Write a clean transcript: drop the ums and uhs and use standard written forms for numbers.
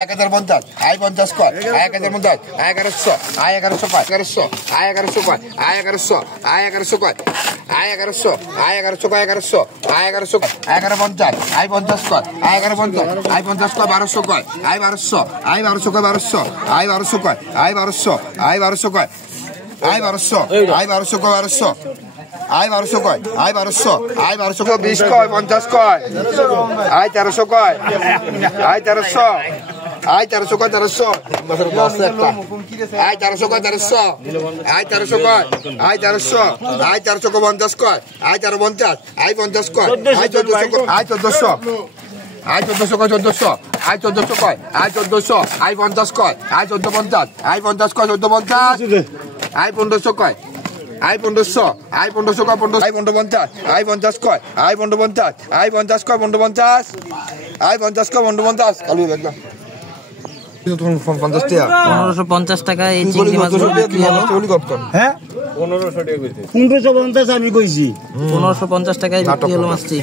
1050 I 50 কয় I 1050 I 1100 I 1100 কয় 1100 I 1100 কয় আই 1100 আই 1100 কয় আই 1100 আই 1100 কয় 1100 আই 1100 কয় আই 1150 আই 50 কয় আই 1150 আই 50 কয় 1200 কয় আই 1200 আই 1200 কয় 1200 আই 1200 কয় আই 1200 আই 1200 কয় আই 1200 আই 1200 কয় 1200 আই 1200 কয় আই 1200 আই 1200 কয় 20 কয় 50 কয় আই 1300 কয় আই 1300 আই 1300 কয় 1300 আই 1300 কয় 1300 আই 1300 কয় আই 1300 আই 1300 কয় 50 কয় আই 1350 আই 50 কয় আই 1400 আই 1400 আই 1400 কয় 1400 আই 1400 কয় আই 1400 আই 50 কয় আই 1450 আই 50 কয় 1450 আই 1500 কয় আই 1500 আই 1500 কয় 15 আই 1550 আই 50 কয় আই 1550 আই 50 কয় 1550 আই 50 কয় 1550 কালু একদম 1550 টাকা এই চিংড়ি মাছগুলো বিক্রি হলো। হ্যাঁ 1550 আমি কইছি 1550 টাকায় বিক্রি হলো মাছটি।